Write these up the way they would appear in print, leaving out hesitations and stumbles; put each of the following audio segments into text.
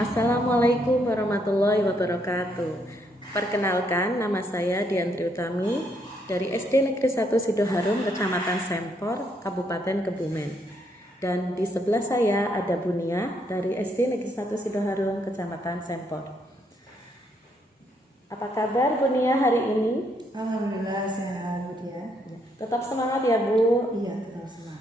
Assalamualaikum warahmatullahi wabarakatuh. Perkenalkan, nama saya Diantri Utami dari SD Negeri 1 Sidoharum, Kecamatan Sempor, Kabupaten Kebumen. Dan di sebelah saya ada Bunia dari SD Negeri 1 Sidoharum, Kecamatan Sempor. Apa kabar Bunia hari ini? Alhamdulillah sehat, Bu Dia. Tetap semangat ya Bu. Iya, tetap semangat.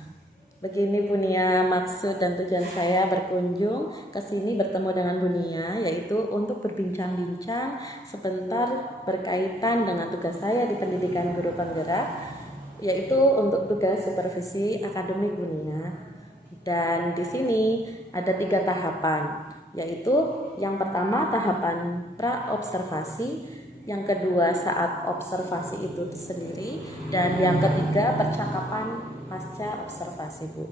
Begini Bunia, maksud dan tujuan saya berkunjung ke sini bertemu dengan Bunia yaitu untuk berbincang-bincang sebentar berkaitan dengan tugas saya di pendidikan guru penggerak, yaitu untuk tugas supervisi akademik Bunia. Dan di sini ada 3 tahapan, yaitu yang pertama tahapan pra-observasi, yang kedua saat observasi itu sendiri, dan yang ketiga percakapan pasca observasi Bu.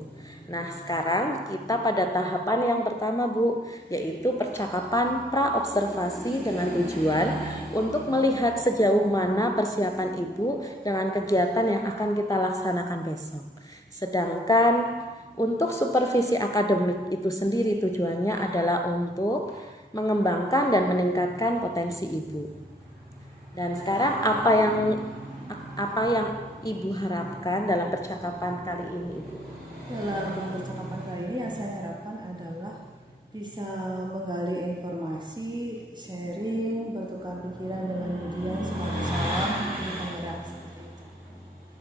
Nah sekarang kita pada tahapan yang pertama Bu, yaitu percakapan pra-observasi dengan tujuan untuk melihat sejauh mana persiapan Ibu dengan kegiatan yang akan kita laksanakan besok. Sedangkan untuk supervisi akademik itu sendiri tujuannya adalah untuk mengembangkan dan meningkatkan potensi Ibu. Dan sekarang apa yang Ibu harapkan dalam percakapan kali ini Ibu? Dalam percakapan kali ini yang saya harapkan adalah bisa menggali informasi, sharing, bertukar pikiran dengan media seperti salam di penggerak.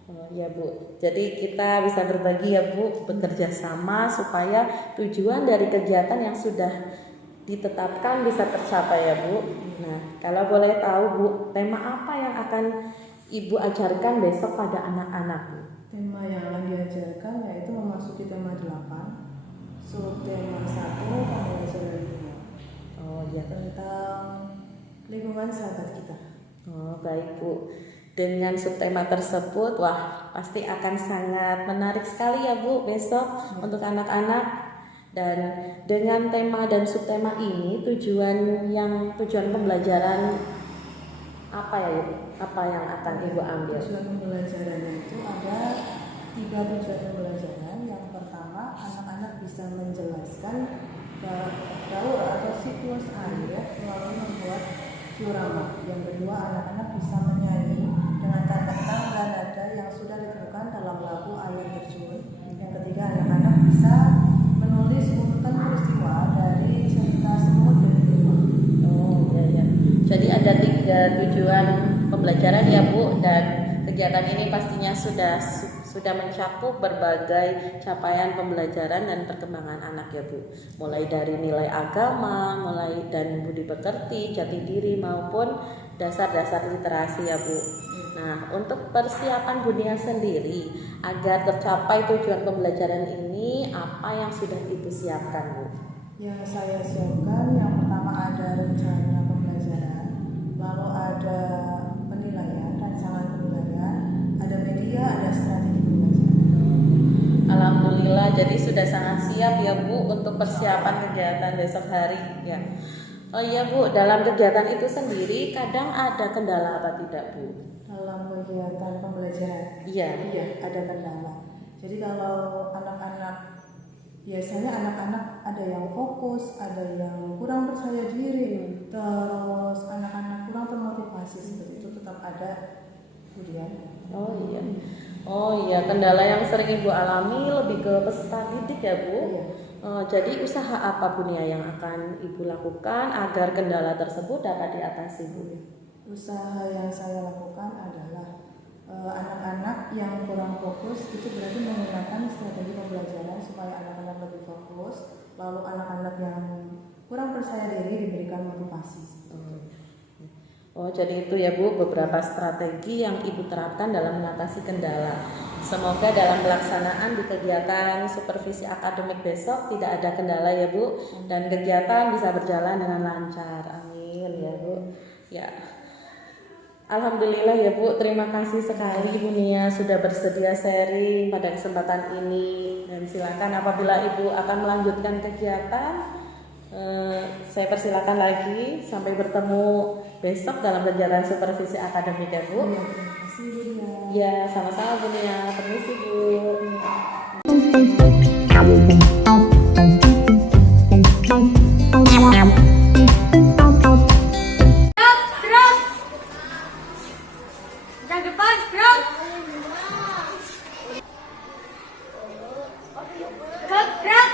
Oh ya Bu, jadi kita bisa berbagi ya Bu, bekerja sama supaya tujuan dari kegiatan yang sudah ditetapkan bisa tercapai ya Bu. Nah kalau boleh tahu Bu, tema apa yang akan Ibu ajarkan besok pada anak-anak Bu? Tema yang akan diajarkan yaitu memasuki tema 8, subtema 1, pembelajaran 2. Oh ya, Tentang lingkungan sahabat kita. oh baik Bu. Dengan subtema tersebut, wah pasti akan sangat menarik sekali ya Bu besok untuk anak-anak. Dan dengan tema dan subtema ini tujuan pembelajaran apa ya Ibu? Apa yang akan Ibu ambil? Tujuan pembelajarannya itu ada 3 tujuan pembelajaran. Yang pertama, anak-anak bisa menjelaskan daur atau siklus air melalui membuat diorama. Yang kedua, anak-anak bisa menyanyi dengan tanda nada yang sudah ditentukan dalam lagu Air Terjun. Yang ketiga, anak-anak bisa menulis urutan peristiwa dari cerita semut dan beruang. Oh ya. Jadi ada 3 tujuan pembelajaran ya Bu, dan kegiatan ini pastinya sudah mencakup berbagai capaian pembelajaran dan perkembangan anak ya Bu. Mulai dari nilai agama, mulai dan budi pekerti, jati diri maupun dasar-dasar literasi ya Bu. Nah, untuk persiapan Bunia sendiri agar tercapai tujuan pembelajaran ini, apa yang sudah Ibu siapkan Bu? Yang saya siapkan yang pertama ada rencana pembelajaran, lalu ada penilaian, rancangan penilaian, ada media, ada strategi pembelajaran. Alhamdulillah, jadi sudah sangat siap ya Bu untuk persiapan kegiatan besok hari ya. Oh iya Bu, dalam kegiatan itu sendiri kadang ada kendala apa tidak Bu? Dalam kegiatan pembelajaran, Iya, ada kendala. Jadi kalau biasanya anak-anak ada yang fokus, ada yang kurang percaya diri, terus anak-anak kurang termotivasi, seperti itu tetap ada kemudian. Oh iya, kendala yang sering Ibu alami lebih ke peserta didik ya Bu? Iya. Jadi usaha apa Bunia yang akan Ibu lakukan agar kendala tersebut dapat diatasi Bu? Usaha yang saya lakukan adalah anak-anak yang kurang fokus itu berarti menggunakan strategi pembelajaran supaya anak-anak lebih fokus, lalu anak-anak yang kurang percaya diri diberikan motivasi. Oh, jadi itu ya Bu, beberapa strategi yang Ibu terapkan dalam mengatasi kendala. Semoga dalam pelaksanaan di kegiatan supervisi akademik besok tidak ada kendala ya Bu, dan kegiatan bisa berjalan dengan lancar. Amin ya Bu. Ya. Alhamdulillah ya Bu, terima kasih sekali Bu Nia sudah bersedia sharing pada kesempatan ini, dan silakan apabila Ibu akan melanjutkan kegiatan, saya persilakan lagi. Sampai bertemu besok dalam kegiatan supervisi akademik ya Bu. Terima kasih Bu Nia. Ya, sama-sama Bu Nia. Permisi Bu. Yang depan, gerak! Gerak!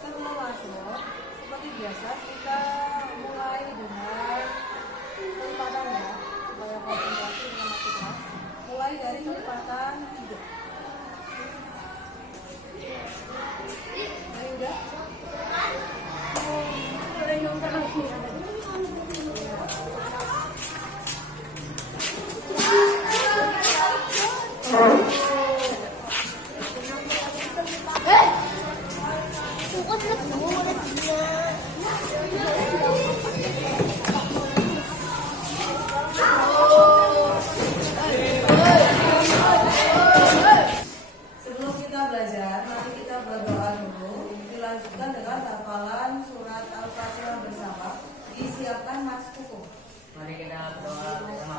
Sebelum masuk, seperti biasa kita mulai dengan penempatan ya, supaya konsentrasi dengan aktivitas. Mulai dari penempatan tidur. Ini udah? Sebelum kita belajar, mari kita berdoa dulu. Dilanjutkan dengan hafalan surat Al-Fatihah bersama. Disiapkan mas hukum. Mari kita berdoa bersama.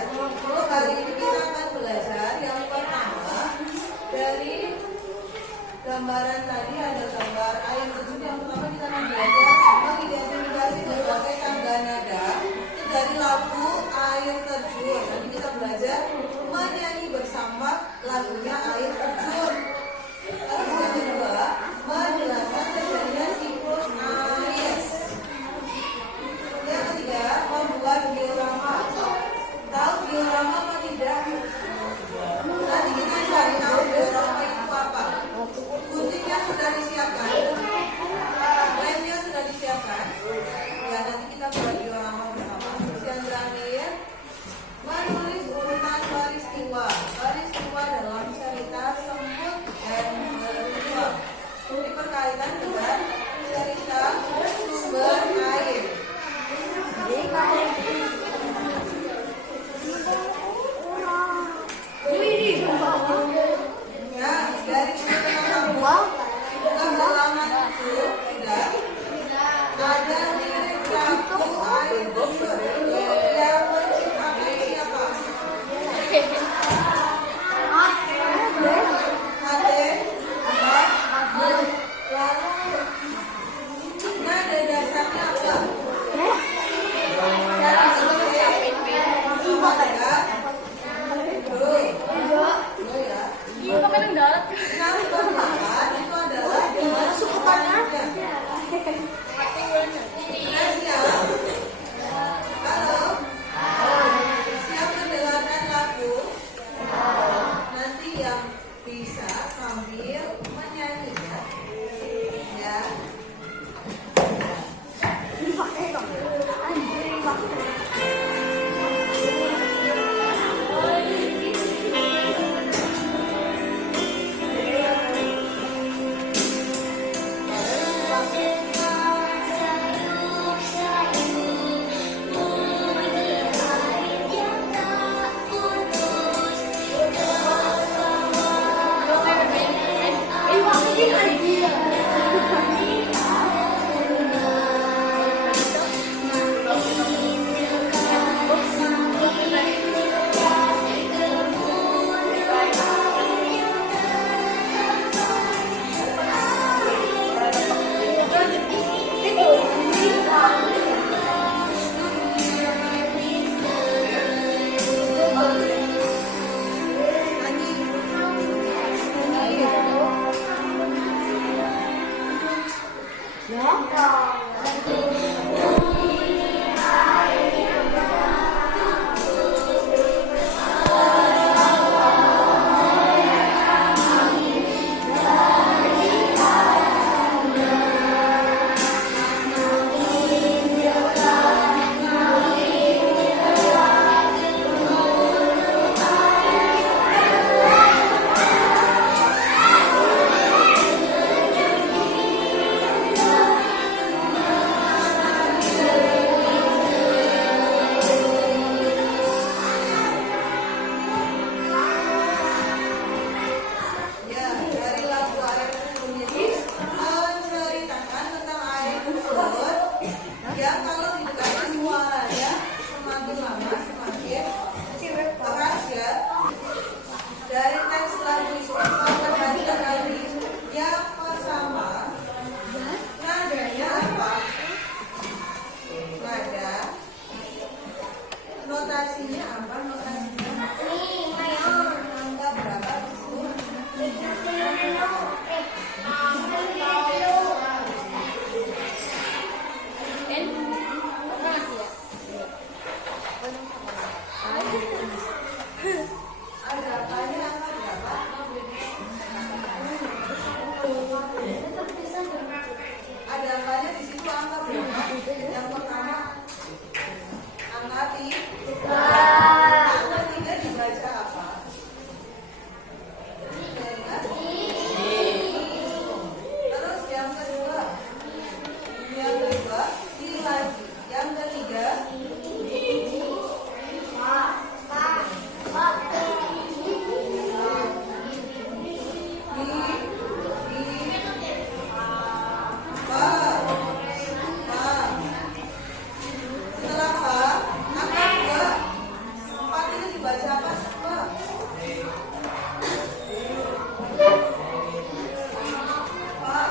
Untuk hari ini kita akan belajar yang pertama dari gambaran tadi ada gambar air terjun. Yang pertama kita akan belajar mengidentifikasi berbagai tangga nada dari lagu air terjun. Nanti kita belajar menyanyi bersama lagunya air terjun. Terus yang kedua, menjelaskan kejadian siklus air. Yang ketiga, membuat diorama. Tahu diorama apa tidak? Nanti kita cari tahu diorama itu apa. Guntingnya sudah disiapkan, lemnya sudah disiapkan. Ya, nanti kita buat diorama bersama. Terus yang terakhir, menulis urutan peristiwa. Peristiwa dalam cerita Semut dan Beruang. Ini berkaitan dengan cerita sumber air. Ya, dari halaman itu tidak ada lirik lagu air terjun yang menciptakan siapa? Ade, lalu nada dasarnya apa? Iya, kapan yang darat? Itu adalah sukupannya. Halo, siap mendengarkan lagu? dibaca apa? Pak? Pak.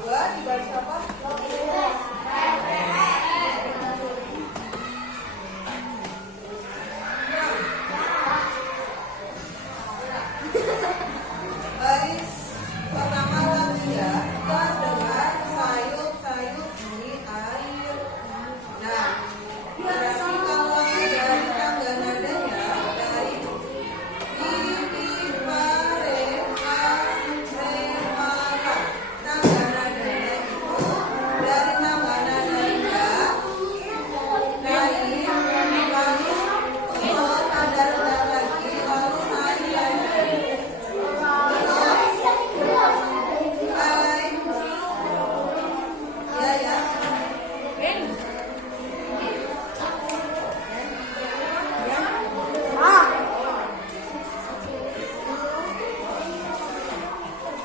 Dua dibaca apa? Baris pertama lagi ya, kita dengar sayup-sayup di air. Nah, berarti kalau dari tangga nadanya dari ini pare remala. Tangga nadanya itu dari tangga nada rendah naik, lalu turun, nada rendah lagi, lalu naik lagi. Hai. Ya ya.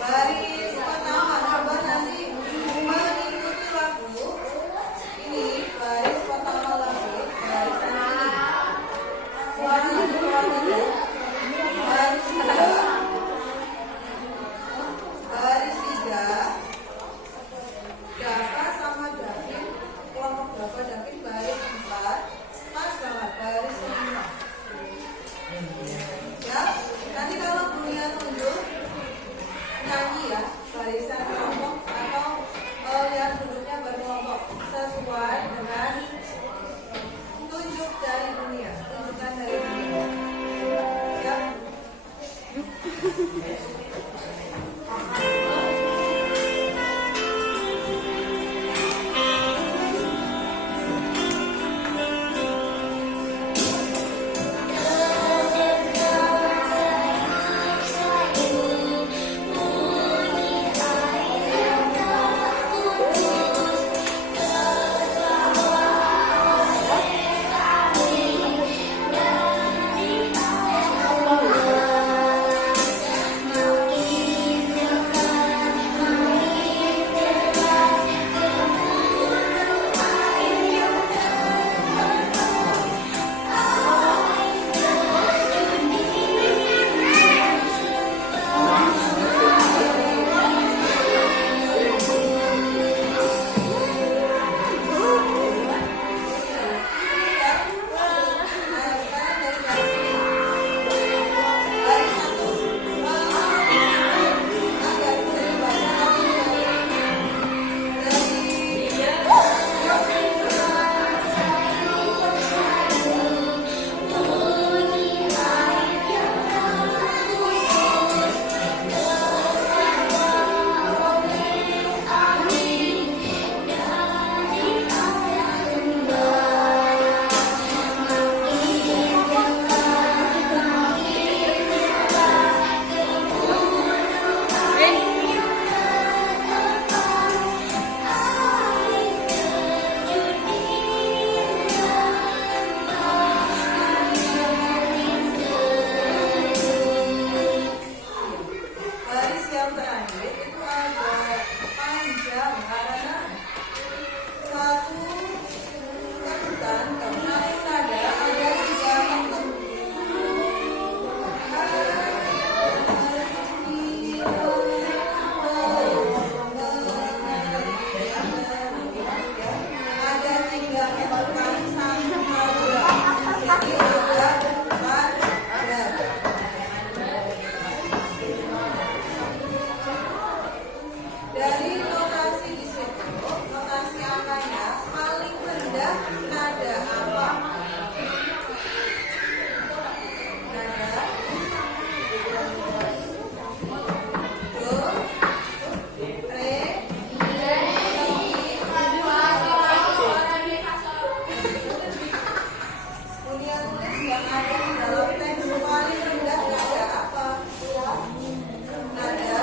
Baris pertama coba nanti mengikuti lagu. Ini baris pertama lagi. Baris ini. Suaranya dulu. Baris kedua. Baris tiga, Dava sama Davin, kelompok Dava Davin baris empat, pas banget baris lima. Ya, nanti kalau Bunia tunjuk nyanyi ya, barisan kelompok atau yang duduknya berkelompok sesuai dengan tunjuk dari Bunia, tunjukkan dari Bunia. Ya. Baris yang terakhir itu agak panjang karena satu ketukan naik nada ada tiga bentuk. Ada tiga ketukan sama dua. Jadi ada empat nada. Dari notasi di situ, notasi angkanya paling rendah nada apa? Nada do, re, mi, fa, sol. Punya tulis yang ada di dalam teks paling rendah nada apa? Nada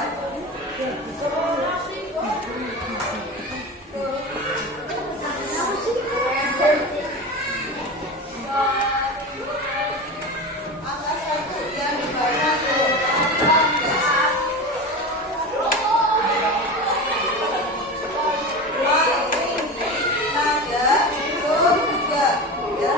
angka satu yang dibaca do. Nada do juga ya.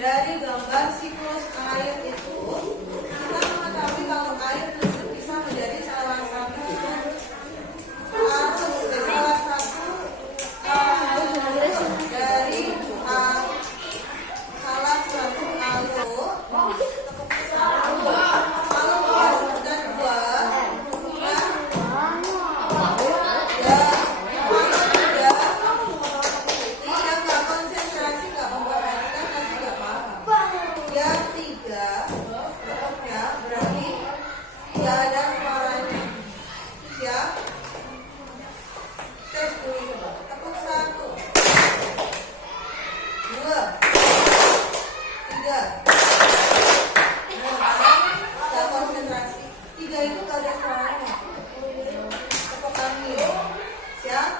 Dari gambar siklus air itu kita mengetahui kalau air tersebut bisa menjadi salah satu dari salah satu alur. Kalau disebutkan dua, yang nggak konsentrasi nggak memperhatikan dan tidak paham. Yang tiga, ya berarti nggak ada suaranya. Siap? Tes dulu coba. Tepuk 1, 2, 3. Nggak konsentrasi. 3 itu nggak ada suaranya. Tepuk kami. Siap?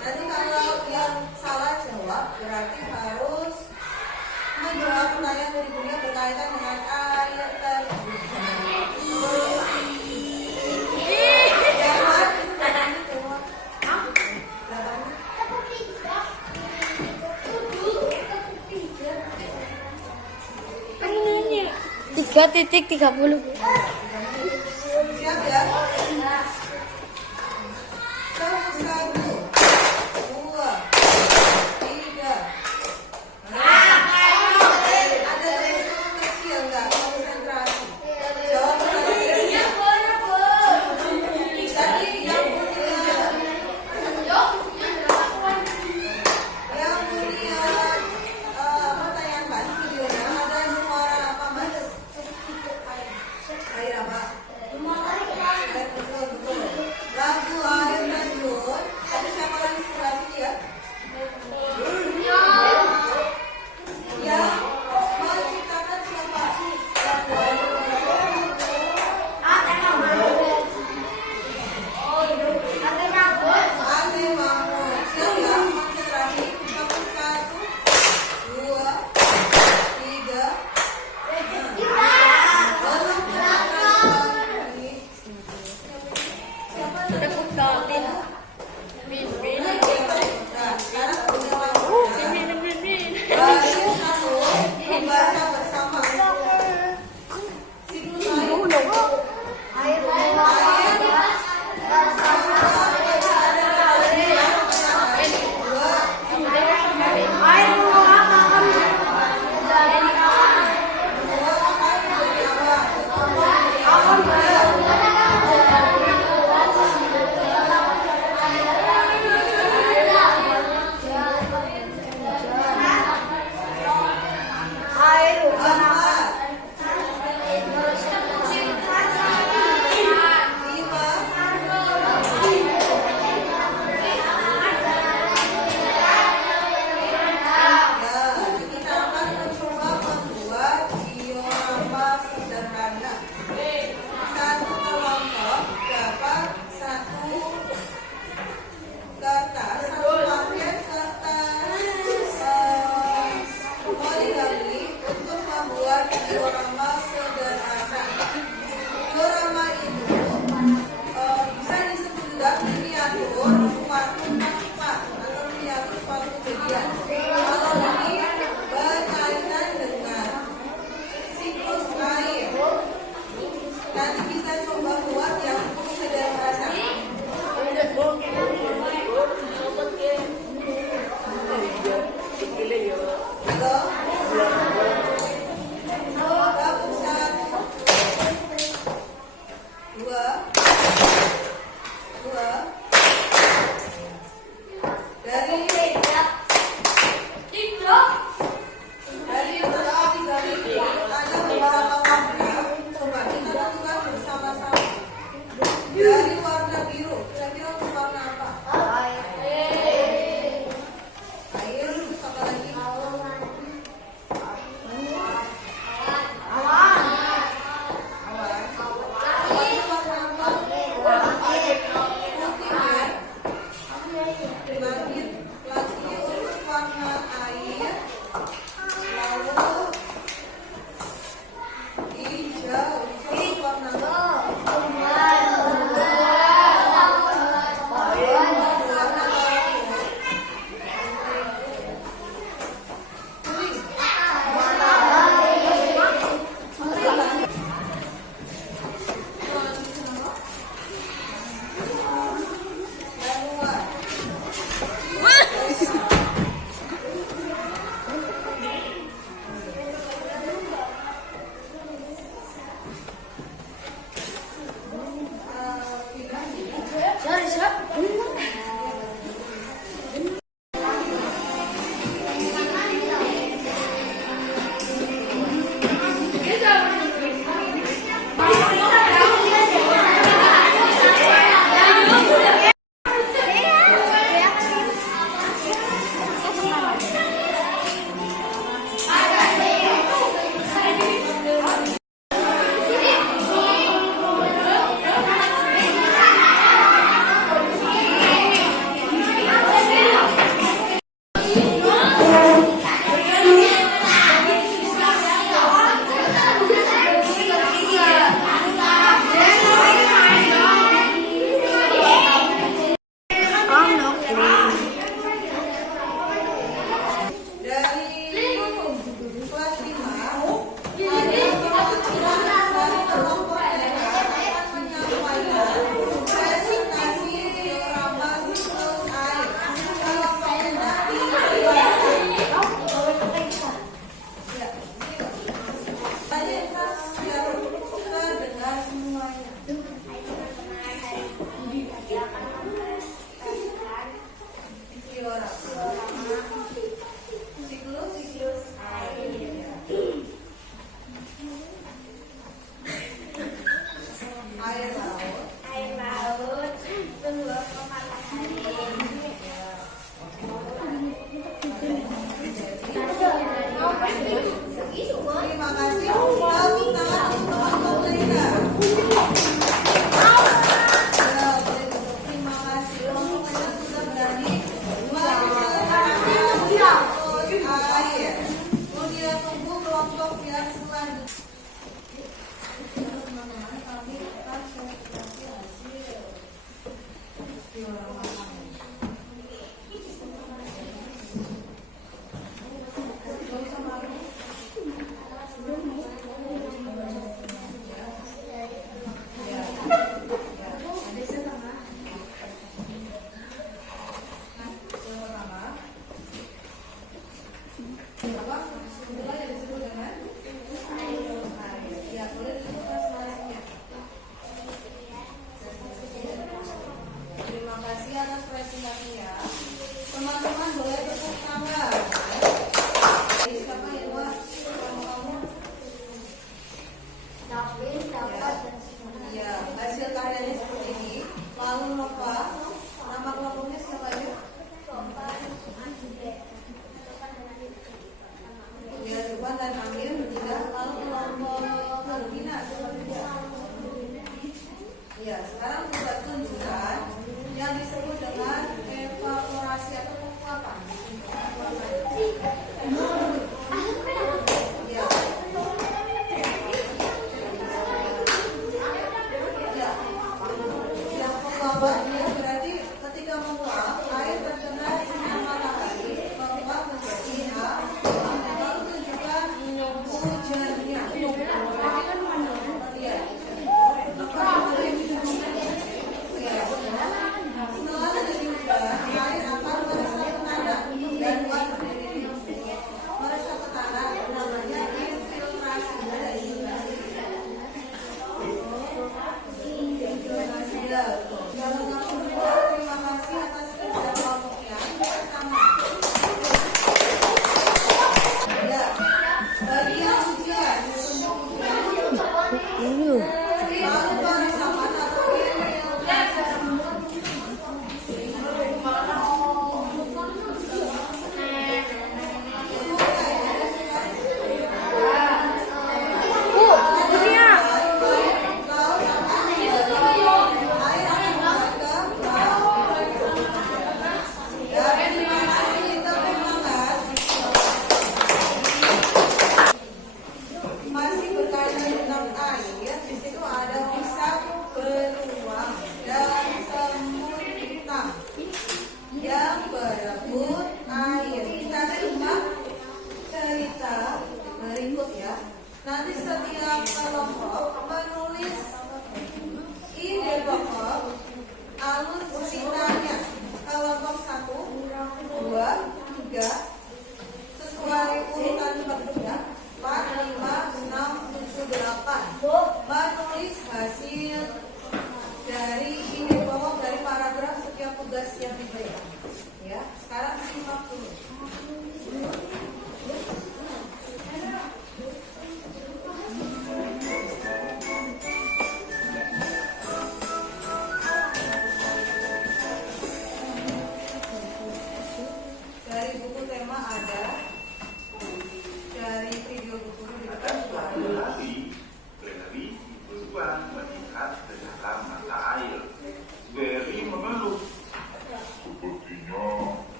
Nanti kalau yang salah jawab berarti harus menjawab pertanyaan dari dunia berkaitan dengan air terjun. Tiga titik 30. Siap ya? Tepuk 1, 2, 3. Ada tulisan kecil nggak konsentrasi? Jawab pertanyaannya. Tadi yang mulia, pertanyaan Mbak di videonya ada suara apa Mbak? Air apa? Air betul betul. Lagu air terjun. Ada siapa lagi sebelah sini ya? Yang menciptakan siapa? Lagu air terjun. Ade Mahmud. Siap ya? Konsentrasi. Tepuk 1, 2, 3. Belum konsentrasi. Siapa yang Nah, sekarang udah baris satu membaca bersama. Siklus air. Kita akan mencoba membuat diorama sederhana. Satu kelompok dapat satu kertas, satu paket kertas poligami untuk membuat diorama sederhana. Diorama itu bisa disebut juga miniatur suatu tempat atau miniatur suatu kejadian. Kalau ini berkaitan dengan siklus air. Nanti kita coba buat yang sederhana. Halo?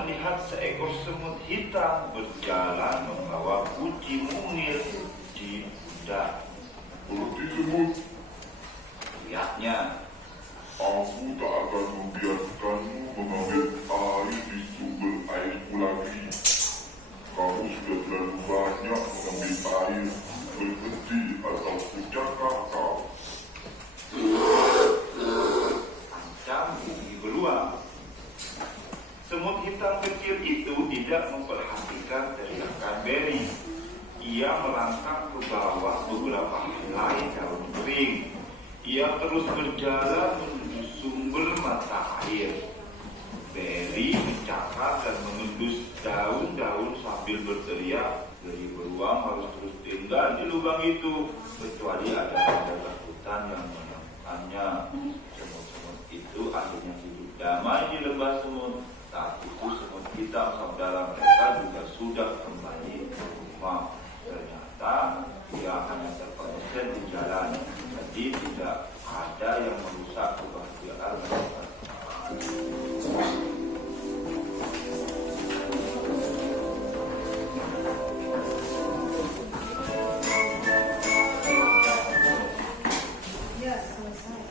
melihat seekor semut hitam berjalan membawa kucing mungil di pundak. Berarti semut, Lihatnya, aku tak akan membiarkanmu mengambil air di sumber airku lagi. Kamu sudah terlalu banyak mengambil air, berhenti atau kucakar kau. ancam gigi beruang. Semut hitam kecil itu tidak memperhatikan teriakan Berry. Ia melangkah ke bawah beberapa helai daun kering. Ia terus berjalan menuju sumber mata air. Berry mencakar dan mengendus daun-daun sambil berteriak, "Berry beruang harus terus tinggal di lubang itu, kecuali ada penjaga hutan yang menemukannya." Semut-semut itu akhirnya hidup damai di lembah semut. Saat itu semut hitam saudara mereka juga sudah kembali ke rumah. Ternyata ia hanya terpeleset di jalan, jadi tidak ada yang merusak kebahagiaan mereka. Ya, selesai.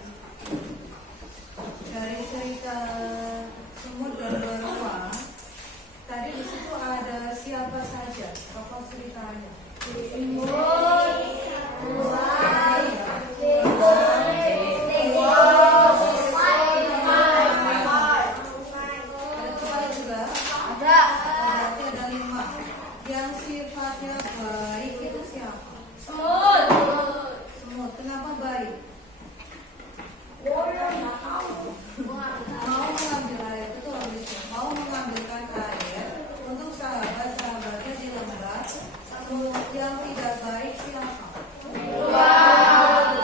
Dari cerita semut dan beruang, tadi di situ ada siapa saja tokoh ceritanya? Ada kepala juga? Berarti ada 5. Yang sifatnya baik itu siapa? Semut. Kenapa baik? Mau mengambil air, itu habisnya. Mau mengambilkan air untuk sahabat-sahabatnya di lembah. Semut yang tidak baik siapa?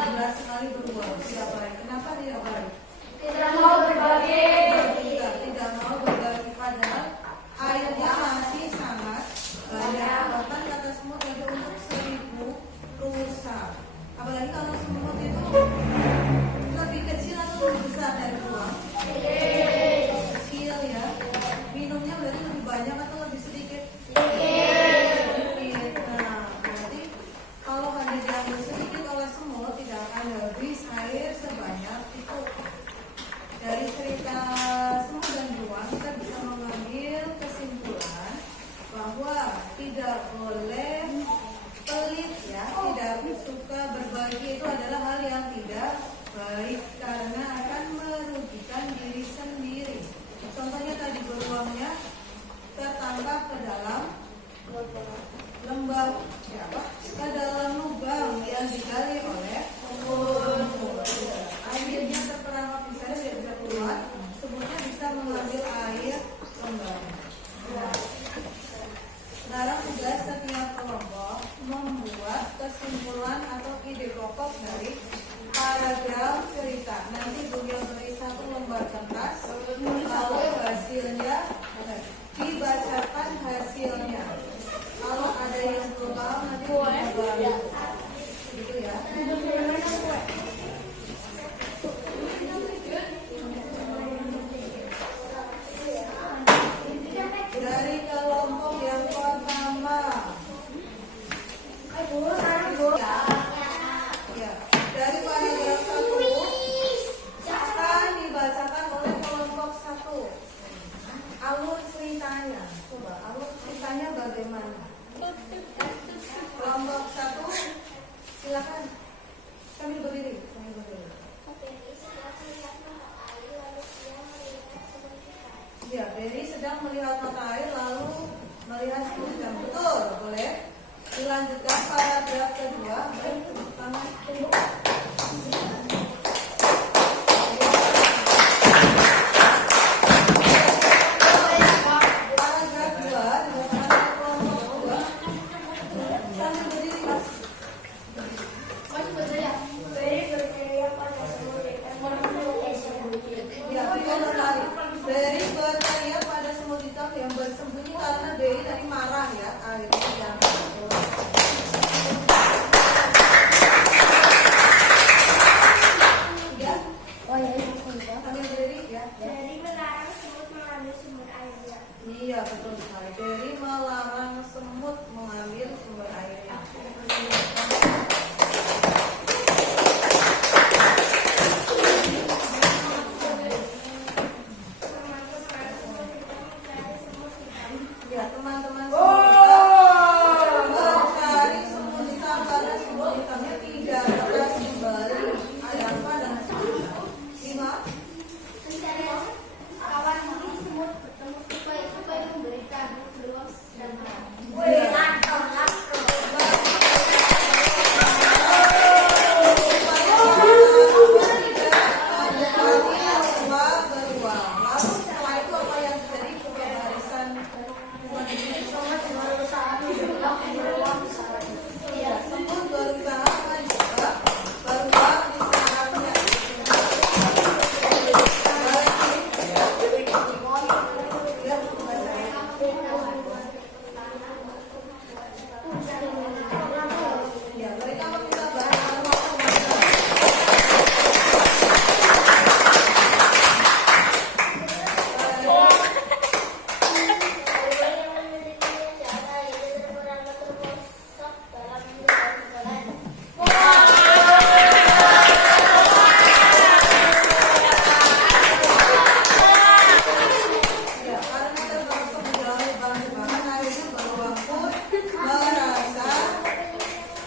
Jelas sekali beruang. Tidak baik. Kenapa tidak baik? Tidak mau berbagi. Tidak mau berbagi. Padahal airnya masih sangat banyak. Bahkan kata semut ada untuk 1000 rusa. Apalagi kalau semut itu lebih kecil atau lebih besar dari beruang? Kecil ya. Minumnya berarti lebih banyak atau lebih sedikit? Sedikit. Nah, berarti kalau hanya diambil sedikit oleh semut tidak akan habis air sebanyak itu. Dari cerita semut dan beruang kita bisa mengambil kesimpulan bahwa tidak boleh pelit ya, tidak suka berbagi itu adalah hal yang tidak baik karena akan merugikan diri sendiri. Contohnya tadi beruangnya tertangkap ke dalam lembah ke dalam lubang yang digali oleh semut. Akhirnya terperangkap di sana tidak bisa keluar. Semutnya bisa mengambil air lembah. Sekarang tugas setiap kelompok membuat kesimpulan atau ide pokok dari paragraf cerita. Nanti beliau beri 1 lembar kertas, lalu hasilnya dibacakan hasilnya. Kalau ada yang belum paham nanti kita gitu ya. Dari kelompok yang pertama. Ya, dari paragraf 1 akan dibacakan oleh kelompok 1. Alur ceritanya. Coba alur ceritanya bagaimana? Kelompok 1 silakan. Sambil berdiri. Ya, Berry sedang melihat mata air lalu melihat semut hitam. Betul, boleh. Dilanjutkan paragraf kedua. Baik, tepuk tangan. Paragraf 2 dibacakan oleh kelompok 2. Sambil berdiri, Mas. Ya, betul sekali. Berry berteriak pada semut hitam yang bersembunyi karena Berry tadi marah ya. Akhirnya yang paragraf Iya, betul sekali. Berry melarang semut mengambil sumber airnya. Ya, teman-teman mencari semut hitam karena semut hitamnya tidak pernah kembali. Ada apa dengan semut? 5. Mencari kawan semut bertemu supaya memberikan luas dan terang.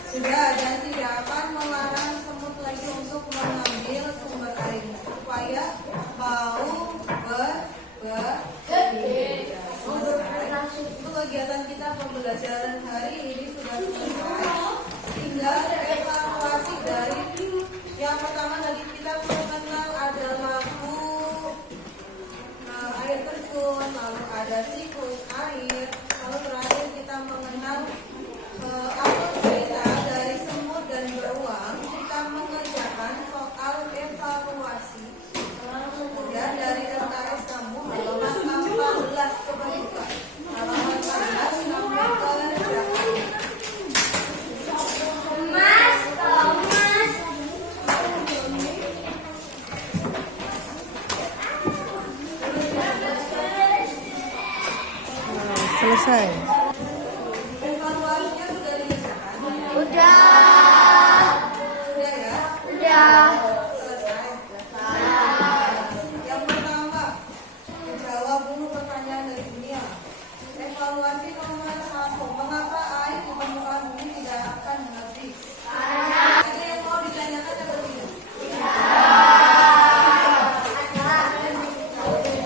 Sudah, dan tidak akan melarang semut lagi untuk mengambil sumber air supaya bau berbeda. Untuk kegiatan kita pembelajaran hari ini sudah selesai. Tinggal evaluasi dari yang pertama tadi kita mengenal ada lagu air terjun, lalu ada siklus air, lalu terakhir kita mengenal alur cerita dari semut dan beruang. Kita mengerjakan soal evaluasi. Kemudian dari LKS kamu halaman 14 kebuka. Halaman 14 kamu kerjakan. Mas, Thomas. Selesai. Evaluasinya sudah dikerjakan? Udah. Sudah ya? Udah. Selesai. Yang pertama, menjawab dulu pertanyaan dari dunia. Evaluasi nomor 1. Mengapa air di permukaan bumi tidak akan habis? Ada yang mau ditanyakan atau tidak?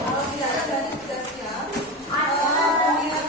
Kalau tidak ada berarti sudah siap. Melihat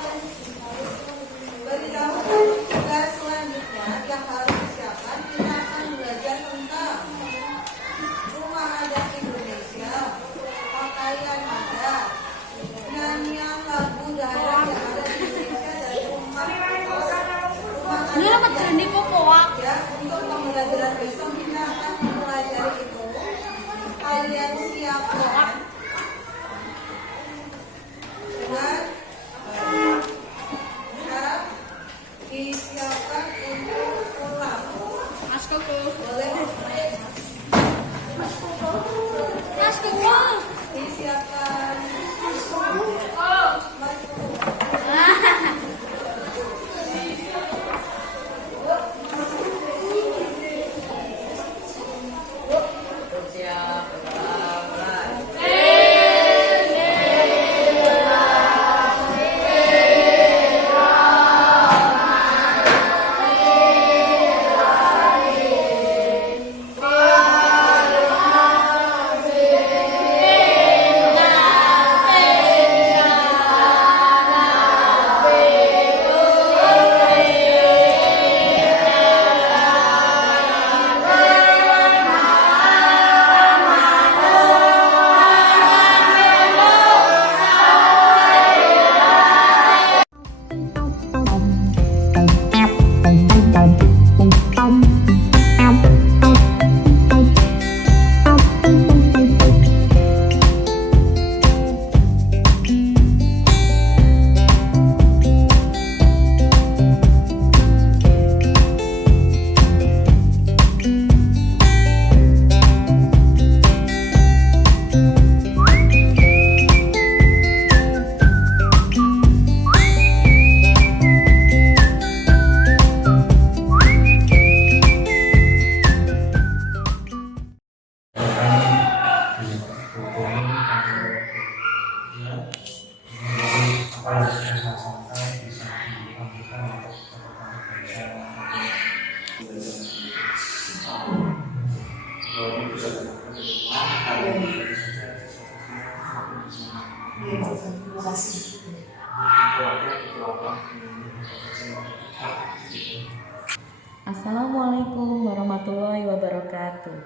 Assalamualaikum warahmatullahi wabarakatuh.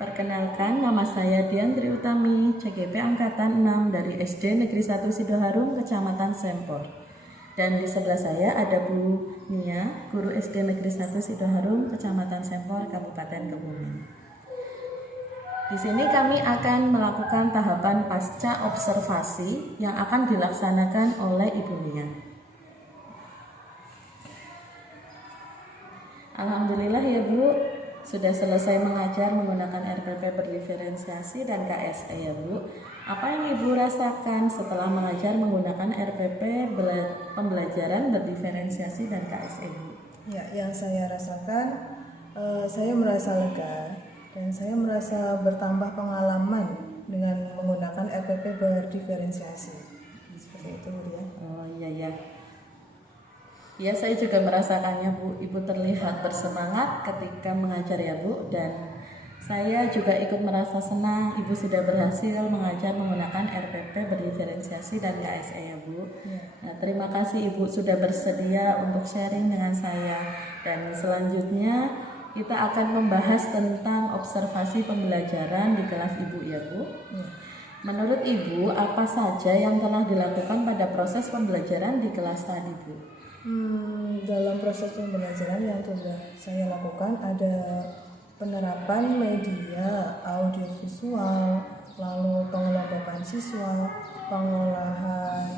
Perkenalkan, nama saya Diandri Utami, CGP Angkatan 6 dari SD Negeri 1 Sidoharum, Kecamatan Sempor. Dan di sebelah saya ada Bu Nia, guru SD Negeri 1 Sidoharum, Kecamatan Sempor, Kabupaten Kebumen. Di sini kami akan melakukan tahapan pasca observasi yang akan dilaksanakan oleh Ibu Nia. Alhamdulillah ya Bu, sudah selesai mengajar menggunakan RPP berdiferensiasi dan KSE ya Bu. Apa yang Ibu rasakan setelah mengajar menggunakan RPP pembelajaran berdiferensiasi dan KSE Bu? Ya, yang saya rasakan, saya merasa lega dan saya merasa bertambah pengalaman dengan menggunakan RPP berdiferensiasi. Seperti itu ya. Oh iya. Ya, saya juga merasakannya Bu. Ibu terlihat bersemangat ketika mengajar ya Bu, dan saya juga ikut merasa senang Ibu sudah berhasil mengajar menggunakan RPP berdiferensiasi dan KSE ya Bu. Nah, terima kasih Ibu sudah bersedia untuk sharing dengan saya, dan selanjutnya kita akan membahas tentang observasi pembelajaran di kelas Ibu ya Bu. Menurut Ibu, apa saja yang telah dilakukan pada proses pembelajaran di kelas tadi Bu? Dalam proses pembelajaran yang sudah saya lakukan ada penerapan media audiovisual, lalu pengelompokan siswa, pengolahan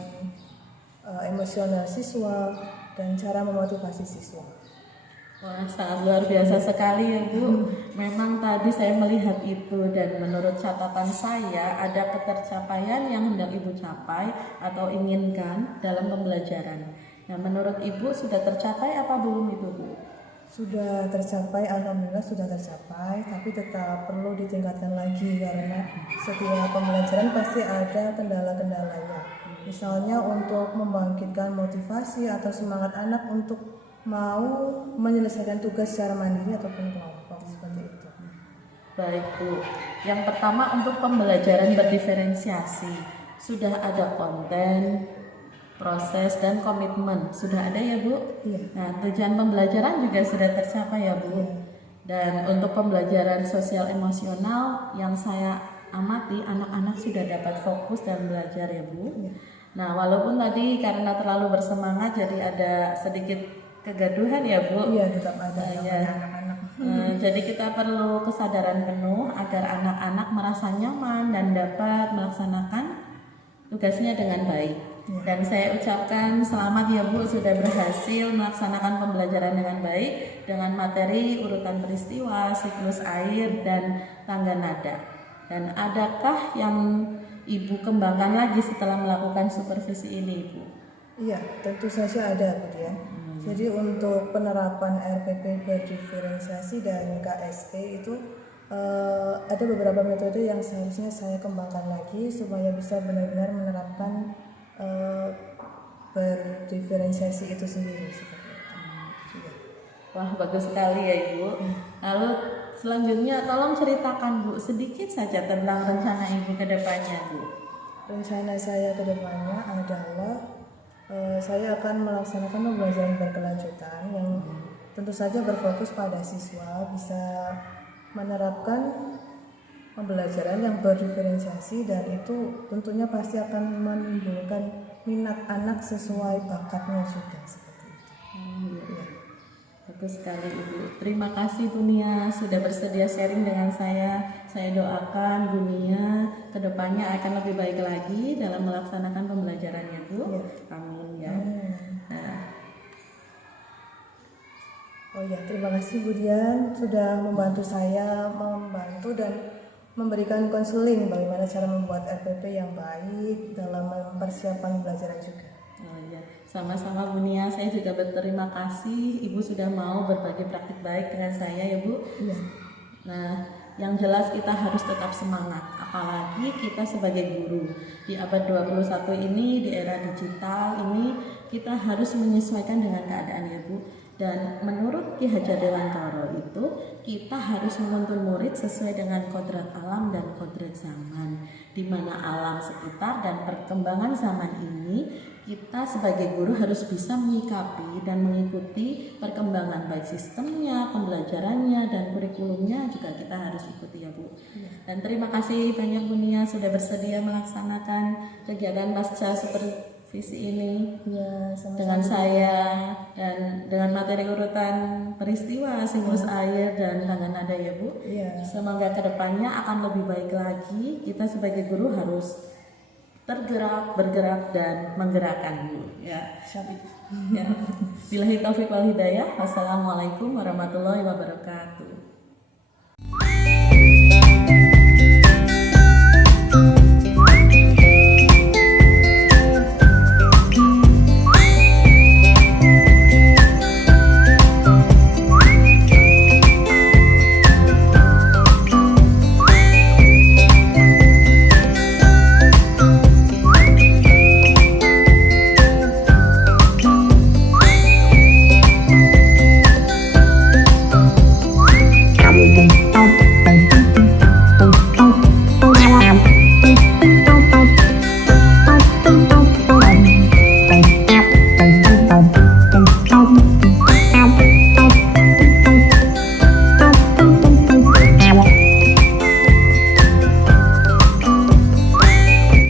emosional siswa, dan cara memotivasi siswa. Wah, sangat luar biasa sekali ya Bu. Memang tadi saya melihat itu, dan menurut catatan saya ada ketercapaian yang hendak Ibu capai atau inginkan dalam pembelajaran. Nah, menurut Ibu sudah tercapai apa belum itu Bu? Sudah tercapai, alhamdulillah sudah tercapai, tapi tetap perlu ditingkatkan lagi karena setiap pembelajaran pasti ada kendala-kendalanya. Misalnya untuk membangkitkan motivasi atau semangat anak untuk mau menyelesaikan tugas secara mandiri ataupun kelompok, seperti itu. Baik Bu, yang pertama untuk pembelajaran berdiferensiasi, sudah ada konten, proses, dan komitmen, sudah ada ya Bu? Iya. Nah, tujuan pembelajaran juga sudah tercapai ya Bu. Dan untuk pembelajaran sosial emosional yang saya amati, anak-anak sudah dapat fokus dan belajar ya Bu. Nah, walaupun tadi karena terlalu bersemangat jadi ada sedikit kegaduhan ya Bu. Iya, tetap ada Ya. anak-anak. Jadi kita perlu kesadaran penuh agar anak-anak merasa nyaman dan dapat melaksanakan tugasnya dengan baik. Dan saya ucapkan selamat ya Bu, sudah berhasil melaksanakan pembelajaran dengan baik dengan materi urutan peristiwa, siklus air, dan tangga nada. Dan adakah yang Ibu kembangkan lagi setelah melakukan supervisi ini Ibu? Iya, tentu saja ada Bu ya. Jadi untuk penerapan RPP berdiferensiasi dan KSE itu ada beberapa metode yang seharusnya saya kembangkan lagi supaya bisa benar-benar menerapkan berdiferensiasi itu sendiri seperti itu. Wah, bagus sekali ya Ibu. Lalu selanjutnya tolong ceritakan Bu sedikit saja tentang rencana Ibu ke depannya Bu. Rencana saya ke depannya adalah saya akan melaksanakan pembelajaran berkelanjutan yang tentu saja berfokus pada siswa bisa menerapkan pembelajaran yang berdiferensiasi, dan itu tentunya pasti akan menimbulkan minat anak sesuai bakatnya juga seperti itu. Iya. Bagus sekali Ibu. Terima kasih Bu Nia sudah bersedia sharing dengan saya. Saya doakan Bu Nia kedepannya akan lebih baik lagi dalam melaksanakan pembelajarannya Bu. Iya. Amin ya. Nah, Oh ya, terima kasih Bu Dian sudah membantu saya dan memberikan konseling bagaimana cara membuat RPP yang baik dalam mempersiapkan pembelajaran juga. oh iya, sama-sama Bu Nia. Saya juga berterima kasih Ibu sudah mau berbagi praktik baik dengan saya ya Bu. Iya. Nah, yang jelas kita harus tetap semangat, apalagi kita sebagai guru di abad 21 ini, di era digital ini, kita harus menyesuaikan dengan keadaan ya Bu. Dan menurut Ki Hajar Dewantara itu kita harus menuntun murid sesuai dengan kodrat alam dan kodrat zaman, di mana alam sekitar dan perkembangan zaman ini kita sebagai guru harus bisa menyikapi dan mengikuti perkembangan baik sistemnya, pembelajarannya, dan kurikulumnya juga kita harus ikuti ya Bu. Dan terima kasih banyak Bu Nia sudah bersedia melaksanakan kegiatan pasca supervisi ini Ya, sama-sama. dengan saya dan dengan materi urutan peristiwa siklus air dan tangga nada ya Bu. Iya. Semoga kedepannya akan lebih baik lagi. Kita sebagai guru harus tergerak, bergerak dan menggerakkan Bu. Ya. Ya. Billahi taufiq wal hidayah. Wassalamualaikum warahmatullahi wabarakatuh.